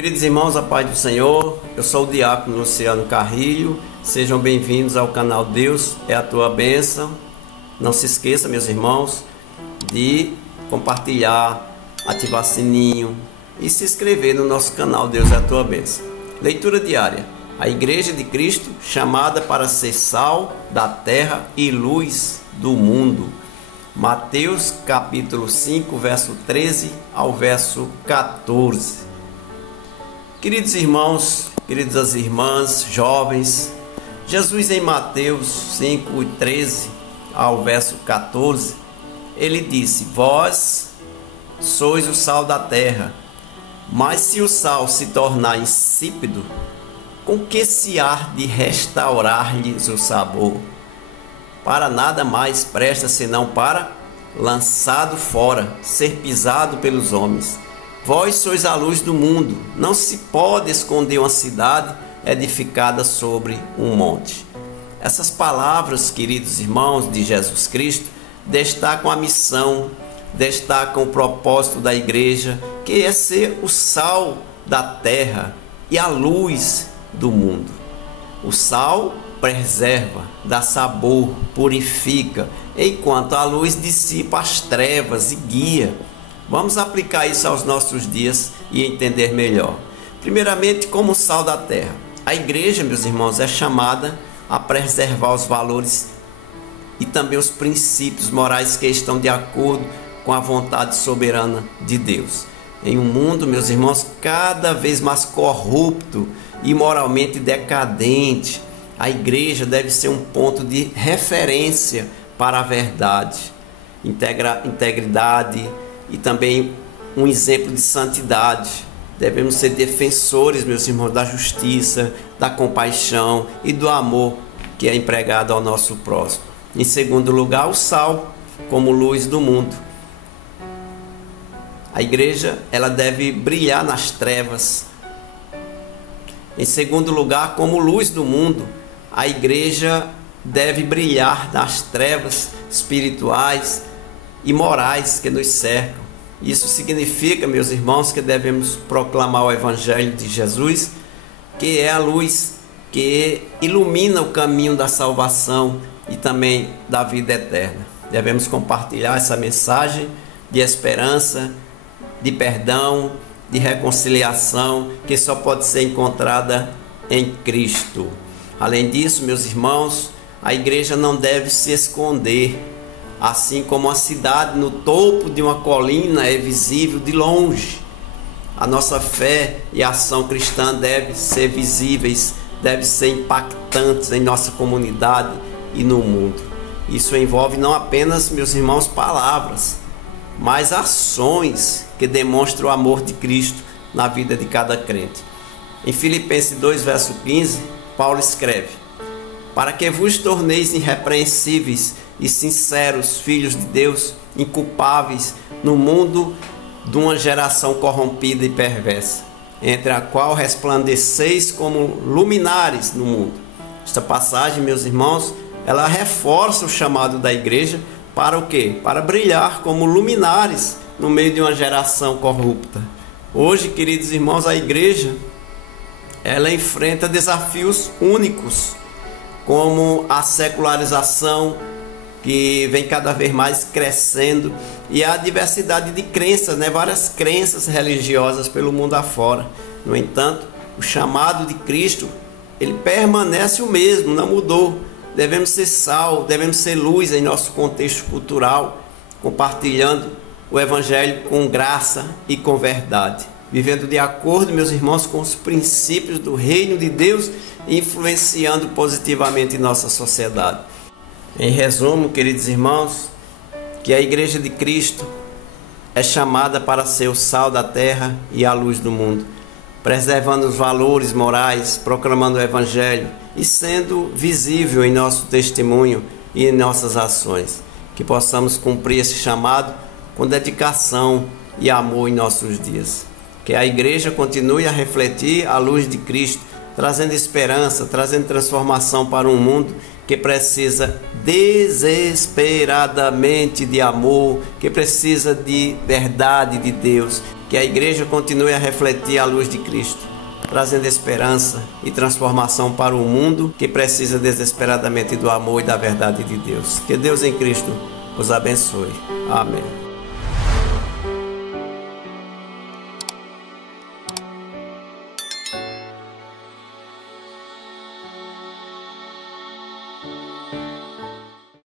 Queridos irmãos, a paz do Senhor, eu sou o diácono Luciano Carrilho, sejam bem-vindos ao canal Deus é a Tua Bênção. Não se esqueça, meus irmãos, de compartilhar, ativar sininho e se inscrever no nosso canal Deus é a Tua Bênção. Leitura diária: a Igreja de Cristo, chamada para ser sal da terra e luz do mundo. Mateus capítulo 5, verso 13 ao verso 14. Queridos irmãos, queridas irmãs, jovens, Jesus em Mateus 5, 13 ao verso 14, ele disse: vós sois o sal da terra, mas se o sal se tornar insípido, com que se há de restaurar-lhes o sabor? Para nada mais presta senão para, lançado fora, ser pisado pelos homens. Vós sois a luz do mundo. Não se pode esconder uma cidade edificada sobre um monte. Essas palavras, queridos irmãos, de Jesus Cristo, destacam a missão, destacam o propósito da igreja, que é ser o sal da terra e a luz do mundo. O sal preserva, dá sabor, purifica, enquanto a luz dissipa as trevas e guia. Vamos aplicar isso aos nossos dias e entender melhor. Primeiramente, como sal da terra. A igreja, meus irmãos, é chamada a preservar os valores e também os princípios morais que estão de acordo com a vontade soberana de Deus. Em um mundo, meus irmãos, cada vez mais corrupto e moralmente decadente, a igreja deve ser um ponto de referência para a verdade, integridade e também um exemplo de santidade. Devemos ser defensores, meus irmãos, da justiça, da compaixão e do amor que é empregado ao nosso próximo. Em segundo lugar, o sal como luz do mundo. A igreja, ela deve brilhar nas trevas. Em segundo lugar, como luz do mundo, a igreja deve brilhar nas trevas espirituais e morais que nos cercam. Isso significa, meus irmãos, que devemos proclamar o Evangelho de Jesus, que é a luz que ilumina o caminho da salvação e também da vida eterna. Devemos compartilhar essa mensagem de esperança, de perdão, de reconciliação, que só pode ser encontrada em Cristo. Além disso, meus irmãos, a igreja não deve se esconder. Assim como a cidade no topo de uma colina é visível de longe, a nossa fé e ação cristã devem ser visíveis, devem ser impactantes em nossa comunidade e no mundo. Isso envolve não apenas, meus irmãos, palavras, mas ações que demonstram o amor de Cristo na vida de cada crente. Em Filipenses 2, verso 15, Paulo escreve: para que vos torneis irrepreensíveis e sinceros, filhos de Deus, inculpáveis no mundo de uma geração corrompida e perversa, entre a qual resplandeceis como luminares no mundo. Esta passagem, meus irmãos, ela reforça o chamado da igreja para o quê? Para brilhar como luminares no meio de uma geração corrupta. Hoje, queridos irmãos, a igreja, ela enfrenta desafios únicos, como a secularização, que vem cada vez mais crescendo, e a diversidade de crenças, várias crenças religiosas pelo mundo afora. No entanto, o chamado de Cristo, ele permanece o mesmo, não mudou. Devemos ser sal, devemos ser luz em nosso contexto cultural, compartilhando o Evangelho com graça e com verdade, vivendo de acordo, meus irmãos, com os princípios do reino de Deus, influenciando positivamente nossa sociedade. Em resumo, queridos irmãos, que a Igreja de Cristo é chamada para ser o sal da terra e a luz do mundo, preservando os valores morais, proclamando o Evangelho e sendo visível em nosso testemunho e em nossas ações. Que possamos cumprir esse chamado com dedicação e amor em nossos dias. Que a Igreja continue a refletir a luz de Cristo, trazendo esperança, trazendo transformação para um mundo que precisa desesperadamente de amor, que precisa de verdade de Deus, Que a igreja continue a refletir a luz de Cristo, trazendo esperança e transformação para o mundo que precisa desesperadamente do amor e da verdade de Deus. Que Deus em Cristo os abençoe. Amém.